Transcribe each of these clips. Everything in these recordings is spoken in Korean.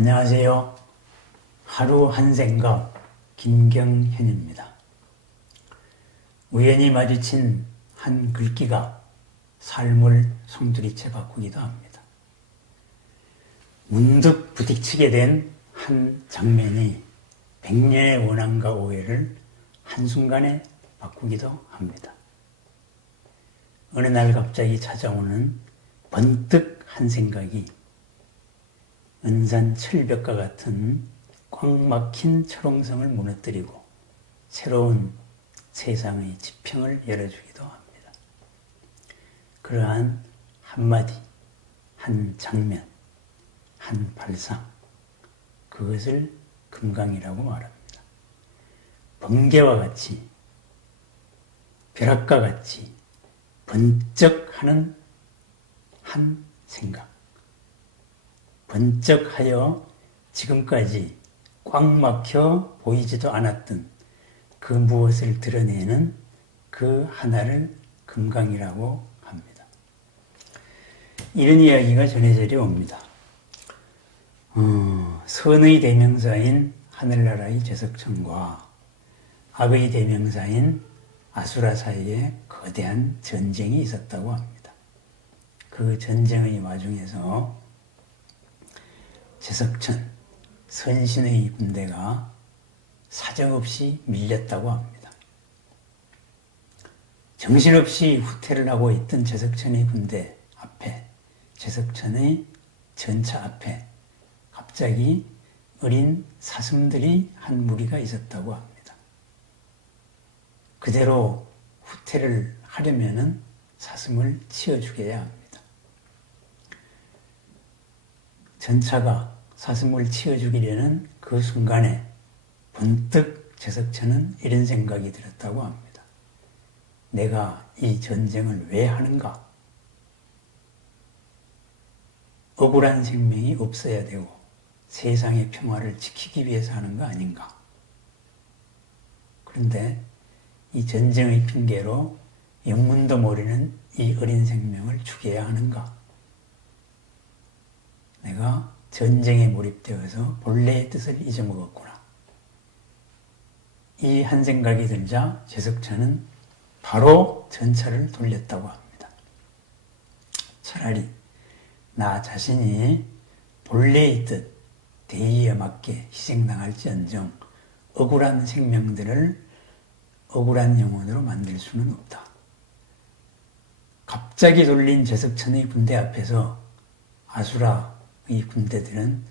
안녕하세요. 하루 한 생각 김경현입니다. 우연히 마주친 한 글귀가 삶을 송두리째 바꾸기도 합니다. 문득 부딪히게 된 한 장면이 100년의 원한과 오해를 한순간에 바꾸기도 합니다. 어느 날 갑자기 찾아오는 번뜩 한 생각이 은산 철벽과 같은 꽉 막힌 철옹성을 무너뜨리고 새로운 세상의 지평을 열어주기도 합니다. 그러한 한마디, 한 장면, 한 발상, 그것을 금강이라고 말합니다. 번개와 같이, 벼락과 같이 번쩍하는 한 생각, 번쩍하여 지금까지 꽉 막혀 보이지도 않았던 그 무엇을 드러내는 그 하나를 금강이라고 합니다. 이런 이야기가 전해져 옵니다. 선의 대명사인 하늘나라의 제석천과 악의 대명사인 아수라 사이에 거대한 전쟁이 있었다고 합니다. 그 전쟁의 와중에서 제석천, 선신의 군대가 사정없이 밀렸다고 합니다. 정신없이 후퇴를 하고 있던 제석천의 군대 앞에, 제석천의 전차 앞에 갑자기 어린 사슴들이 한 무리가 있었다고 합니다. 그대로 후퇴를 하려면 사슴을 치어 죽여야 합니다. 전차가 사슴을 치어 죽이려는 그 순간에 번뜩 제석천은 이런 생각이 들었다고 합니다. 내가 이 전쟁을 왜 하는가? 억울한 생명이 없어야 되고 세상의 평화를 지키기 위해서 하는 거 아닌가? 그런데 이 전쟁의 핑계로 영문도 모르는 이 어린 생명을 죽여야 하는가? 내가 전쟁에 몰입되어서 본래의 뜻을 잊어먹었구나. 이 한 생각이 들자 제석천은 바로 전차를 돌렸다고 합니다. 차라리 나 자신이 본래의 뜻, 대의에 맞게 희생당할지언정 억울한 생명들을 억울한 영혼으로 만들 수는 없다. 갑자기 돌린 제석천의 군대 앞에서 아수라의 군대들은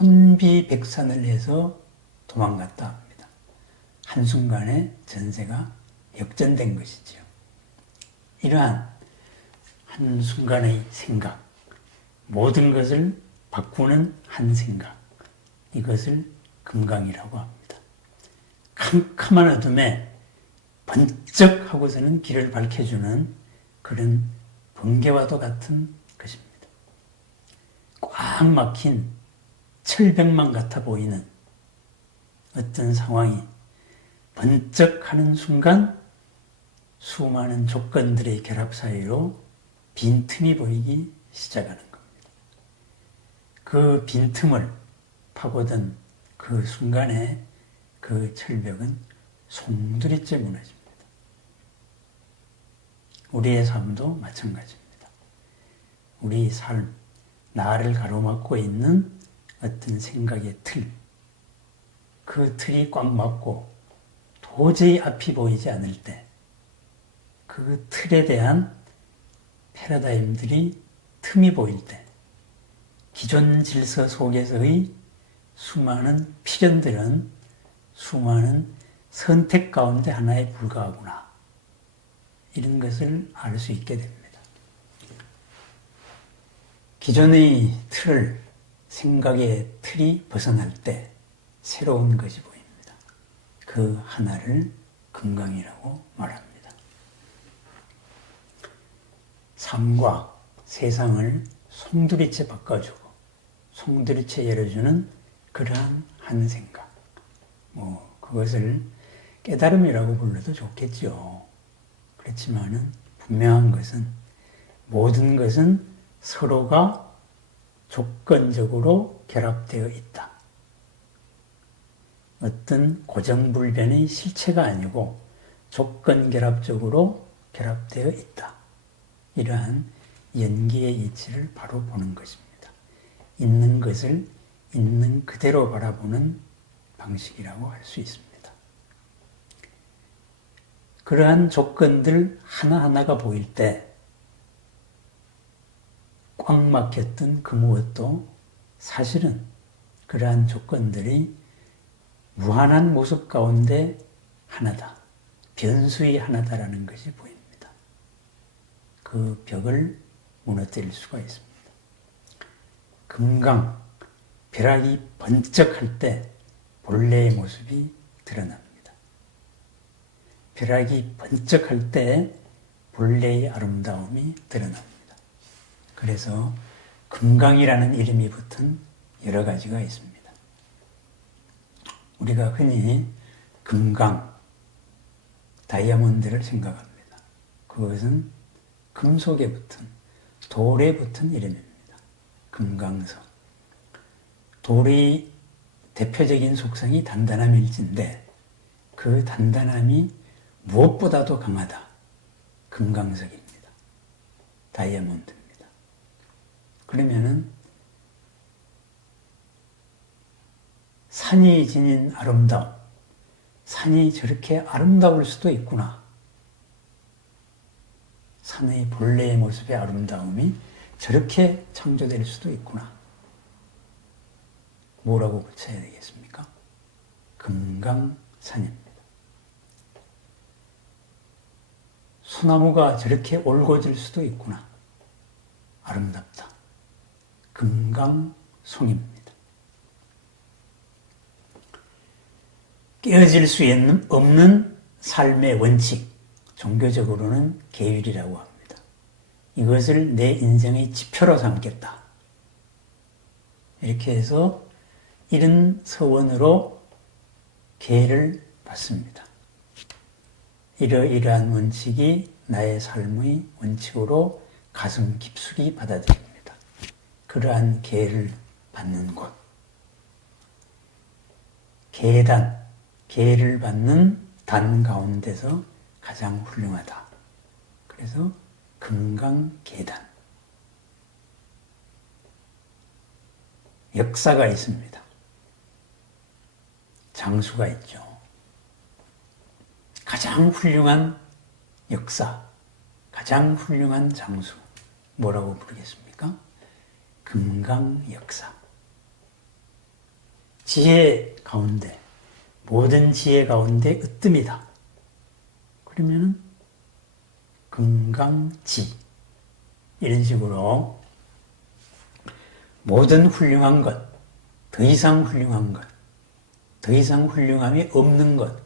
혼비백산을 해서 도망갔다 합니다. 한순간에 전세가 역전된 것이지요. 이러한 한순간의 생각, 모든 것을 바꾸는 한 생각, 이것을 금강이라고 합니다. 캄캄한 어둠에 번쩍하고서는 길을 밝혀주는 그런 번개와도 같은 것입니다. 꽉 막힌 철벽만 같아 보이는 어떤 상황이 번쩍하는 순간 수많은 조건들의 결합 사이로 빈틈이 보이기 시작하는 겁니다. 그 빈틈을 파고든 그 순간에 그 철벽은 송두리째 무너집니다. 우리의 삶도 마찬가지입니다. 우리 삶, 나를 가로막고 있는 어떤 생각의 틀, 그 틀이 꽉 막고 도저히 앞이 보이지 않을 때 그 틀에 대한 패러다임들이 틈이 보일 때 기존 질서 속에서의 수많은 필연들은 수많은 선택 가운데 하나에 불과하구나. 이런 것을 알 수 있게 됩니다. 기존의 틀, 생각의 틀이 벗어날 때 새로운 것이 보입니다. 그 하나를 금강이라고 말합니다. 삶과 세상을 송두리째 바꿔주고 송두리째 열어주는 그러한 한 생각, 그것을 깨달음이라고 불러도 좋겠죠. 그렇지만은 분명한 것은 모든 것은 서로가 조건적으로 결합되어 있다. 어떤 고정불변의 실체가 아니고 조건결합적으로 결합되어 있다. 이러한 연기의 이치를 바로 보는 것입니다. 있는 것을 있는 그대로 바라보는 방식이라고 할 수 있습니다. 그러한 조건들 하나하나가 보일 때 꽉 막혔던 그 무엇도 사실은 그러한 조건들이 무한한 모습 가운데 하나다. 변수의 하나다라는 것이 보입니다. 그 벽을 무너뜨릴 수가 있습니다. 금강, 벼락이 번쩍할 때 본래의 모습이 드러납니다. 벼락이 번쩍할 때 본래의 아름다움이 드러납니다. 그래서 금강이라는 이름이 붙은 여러 가지가 있습니다. 우리가 흔히 금강, 다이아몬드를 생각합니다. 그것은 금속에 붙은, 돌에 붙은 이름입니다. 금강석. 돌의 대표적인 속성이 단단함일진데 그 단단함이 무엇보다도 강하다. 금강석입니다. 다이아몬드입니다. 그러면은 산이 지닌 아름다움, 산이 저렇게 아름다울 수도 있구나. 산의 본래의 모습의 아름다움이 저렇게 창조될 수도 있구나. 뭐라고 붙여야 되겠습니까? 금강산입니다. 소나무가 저렇게 올고질 수도 있구나. 아름답다. 금강송입니다. 깨어질 수 없는 삶의 원칙, 종교적으로는 계율이라고 합니다. 이것을 내 인생의 지표로 삼겠다. 이렇게 해서 이런 서원으로 계를 받습니다. 이러이러한 원칙이 나의 삶의 원칙으로 가슴 깊숙이 받아들입니다. 그러한 계를 받는 곳. 계단, 계를 받는 단 가운데서 가장 훌륭하다. 그래서 금강계단. 역사가 있습니다. 장수가 있죠. 가장 훌륭한 역사, 가장 훌륭한 장수. 뭐라고 부르겠습니까? 금강역사. 지혜 가운데, 모든 지혜 가운데 으뜸이다. 그러면은 금강지. 이런 식으로 모든 훌륭한 것, 더 이상 훌륭한 것, 더 이상 훌륭함이 없는 것,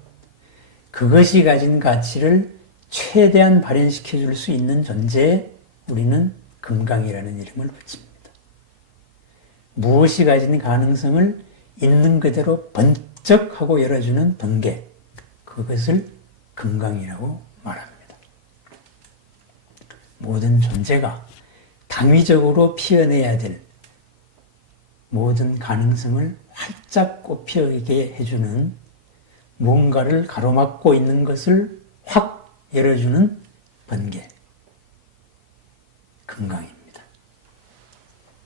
그것이 가진 가치를 최대한 발현시켜 줄 수 있는 존재에 우리는 금강이라는 이름을 붙입니다. 무엇이 가진 가능성을 있는 그대로 번쩍하고 열어주는 번개, 그것을 금강이라고 말합니다. 모든 존재가 당위적으로 피어내야 될 모든 가능성을 활짝 꽃피게 해주는 뭔가를 가로막고 있는 것을 확 열어주는 번개, 금강입니다.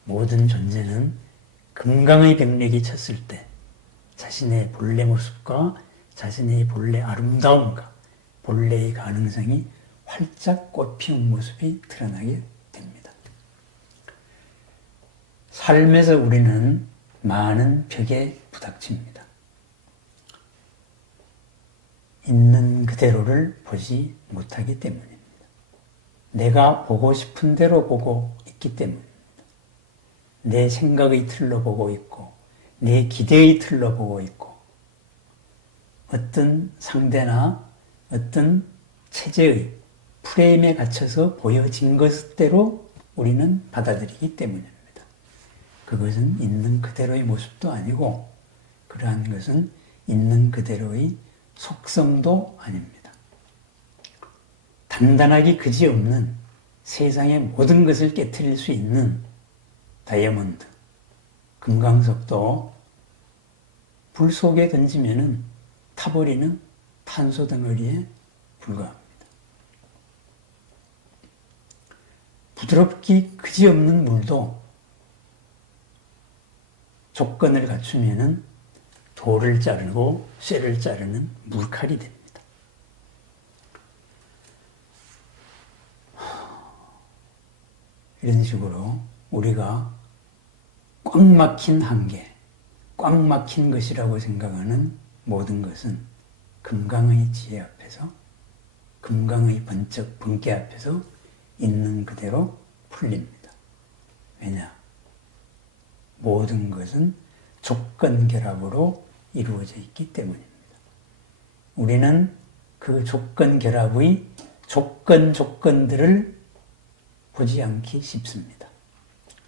모든 존재는 금강의 병력이 쳤을 때 자신의 본래 모습과 자신의 본래 아름다움과 본래의 가능성이 활짝 꽃피운 모습이 드러나게 됩니다. 삶에서 우리는 많은 벽에 부닥칩니다. 있는 그대로를 보지 못하기 때문입니다. 내가 보고 싶은 대로 보고 있기 때문입니다. 내 생각의 틀로 보고 있고 내 기대의 틀로 보고 있고 어떤 상대나 어떤 체제의 프레임에 갇혀서 보여진 것대로 우리는 받아들이기 때문입니다. 그것은 있는 그대로의 모습도 아니고 그러한 것은 있는 그대로의 속성도 아닙니다. 단단하기 그지없는 세상의 모든 것을 깨트릴 수 있는 다이아몬드, 금강석도 불 속에 던지면은 타버리는 탄소 덩어리에 불과합니다. 부드럽기 그지없는 물도 조건을 갖추면은 돌을 자르고 쇠를 자르는 물칼이 됩니다. 이런 식으로 우리가 꽉 막힌 한계, 꽉 막힌 것이라고 생각하는 모든 것은 금강의 지혜 앞에서, 금강의 번쩍 번개 앞에서 있는 그대로 풀립니다. 왜냐? 모든 것은 조건 결합으로 이루어져 있기 때문입니다. 우리는 그 조건 결합의 조건들을 보지 않기 쉽습니다.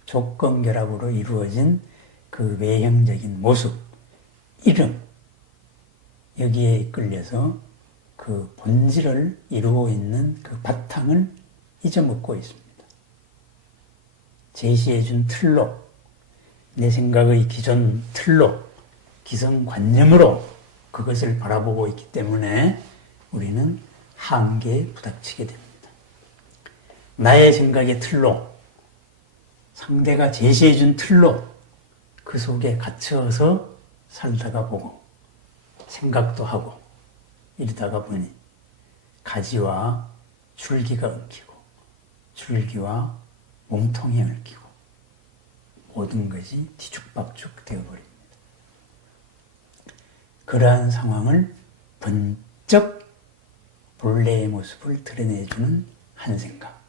조건 결합으로 이루어진 그 외형적인 모습, 이름, 여기에 끌려서 그 본질을 이루고 있는 그 바탕을 잊어먹고 있습니다. 제시해준 틀로, 내 생각의 기존 틀로, 기성관념으로 그것을 바라보고 있기 때문에 우리는 한계에 부닥치게 됩니다. 나의 생각의 틀로, 상대가 제시해준 틀로 그 속에 갇혀서 살다가 보고 생각도 하고 이러다가 보니 가지와 줄기가 엉키고 줄기와 몸통이 엉키고 모든 것이 뒤죽박죽 되어버립니다. 그러한 상황을 번쩍 본래의 모습을 드러내주는 한 생각,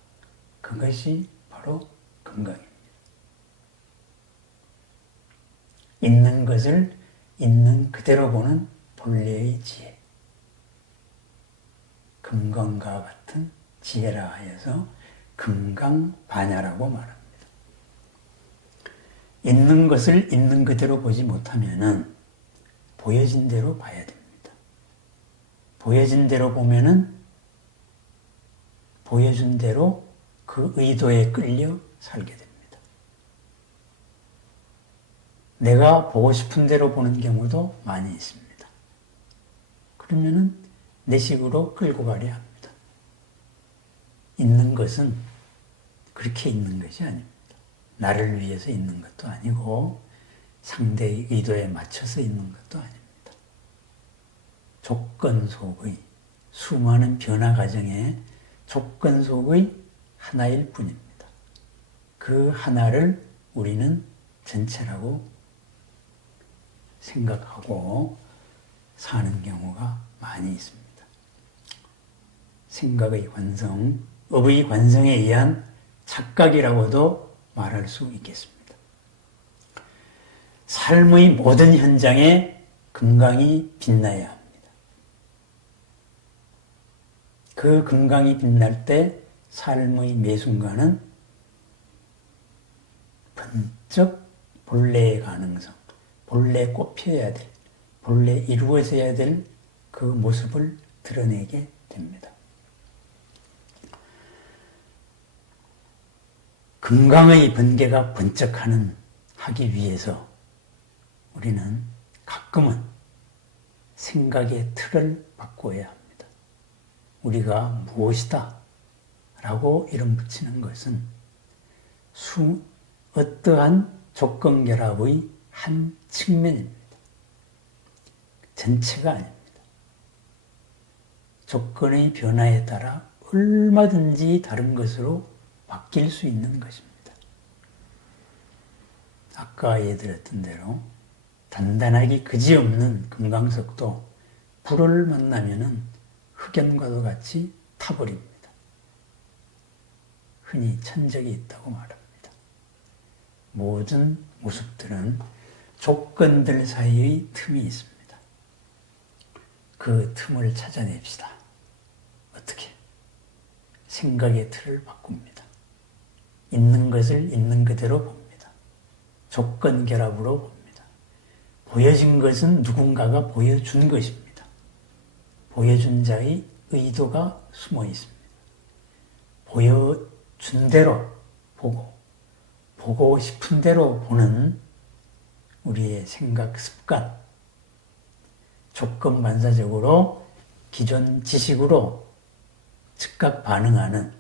그것이 바로 금강입니다. 있는 것을 있는 그대로 보는 본래의 지혜, 금강과 같은 지혜라 하여서 금강반야라고 말합니다. 있는 것을 있는 그대로 보지 못하면은 보여진 대로 봐야 됩니다. 보여진 대로 보면은 보여준 대로 그 의도에 끌려 살게 됩니다. 내가 보고 싶은 대로 보는 경우도 많이 있습니다. 그러면은 내 식으로 끌고 가려 합니다. 있는 것은 그렇게 있는 것이 아닙니다. 나를 위해서 있는 것도 아니고 상대의 의도에 맞춰서 있는 것도 아닙니다. 조건 속의 수많은 변화 과정에 조건 속의 하나일 뿐입니다. 그 하나를 우리는 전체라고 생각하고 사는 경우가 많이 있습니다. 생각의 관성, 업의 관성에 의한 착각이라고도 말할 수 있겠습니다. 삶의 모든 현장에 금강이 빛나야 합니다. 그 금강이 빛날 때 삶의 매 순간은 번쩍 본래의 가능성, 본래 꽃피어야 될, 본래 이루어져야 될 그 모습을 드러내게 됩니다. 금강의 번개가 하기 위해서 우리는 가끔은 생각의 틀을 바꿔야 합니다. 우리가 무엇이다 라고 이름 붙이는 것은 어떠한 조건결합의 한 측면입니다. 전체가 아닙니다. 조건의 변화에 따라 얼마든지 다른 것으로 바뀔 수 있는 것입니다. 아까 예드렸던 대로 단단하기 그지없는 금강석도 불을 만나면은 흑연과도 같이 타버립니다. 흔히 천적이 있다고 말합니다. 모든 모습들은 조건들 사이의 틈이 있습니다. 그 틈을 찾아냅시다. 어떻게? 생각의 틀을 바꿉니다. 있는 것을 있는 그대로 봅니다. 조건 결합으로 봅니다. 보여진 것은 누군가가 보여준 것입니다. 보여준 자의 의도가 숨어 있습니다. 보여준 대로 보고 보고 싶은 대로 보는 우리의 생각 습관, 조건반사적으로 기존 지식으로 즉각 반응하는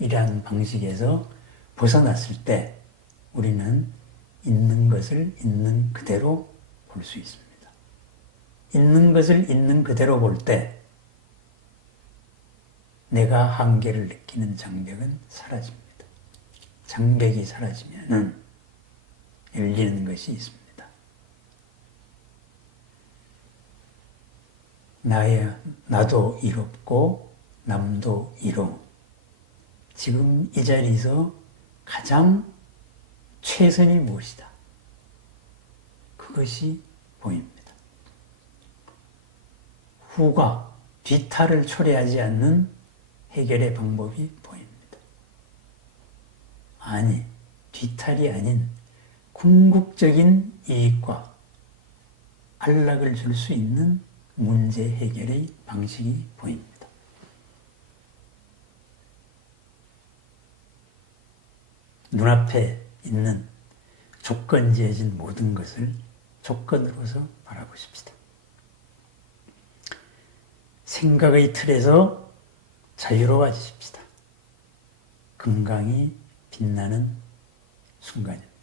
이러한 방식에서 벗어났을 때 우리는 있는 것을 있는 그대로 볼 수 있습니다. 있는 것을 있는 그대로 볼 때 내가 한계를 느끼는 장벽은 사라집니다. 장벽이 사라지면 열리는 것이 있습니다. 나도 이롭고 남도 이로움. 지금 이 자리에서 가장 최선이 무엇이다. 그것이 보입니다. 후과 뒤탈을 초래하지 않는 해결의 방법이 보입니다. 아니, 뒤탈이 아닌 궁극적인 이익과 안락을 줄 수 있는 문제 해결의 방식이 보입니다. 눈앞에 있는 조건지어진 모든 것을 조건으로서 바라보십시다. 생각의 틀에서 자유로워지십시다. 금강이 빛나는 순간입니다.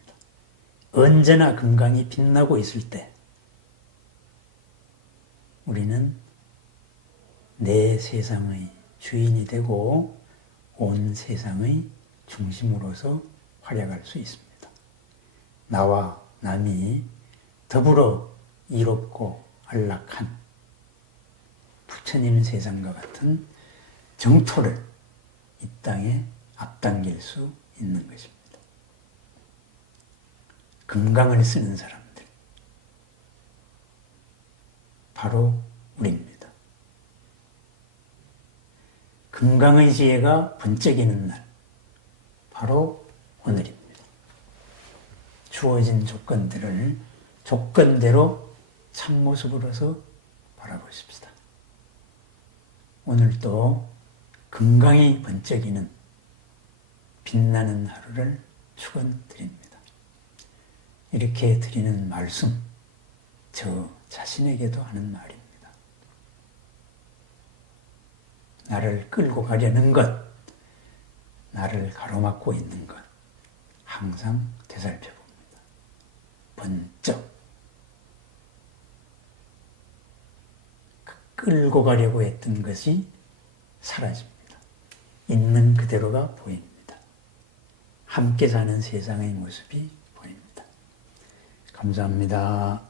언제나 금강이 빛나고 있을 때 우리는 내 세상의 주인이 되고 온 세상의 중심으로서 활약할 수 있습니다. 나와 남이 더불어 이롭고 안락한 부처님 세상과 같은 정토를 이 땅에 앞당길 수 있는 것입니다. 금강을 쓰는 사람들, 바로 우리입니다. 금강의 지혜가 번쩍이는 날, 바로 오늘입니다. 주어진 조건들을 조건대로 참모습으로서 바라보십시다. 오늘도 금강이 번쩍이는 빛나는 하루를 축원드립니다. 이렇게 드리는 말씀, 저 자신에게도 하는 말입니다. 나를 끌고 가려는 것, 나를 가로막고 있는 것, 항상 되살펴봅니다. 번쩍 끌고 가려고 했던 것이 사라집니다. 있는 그대로가 보입니다. 함께 사는 세상의 모습이 보입니다. 감사합니다.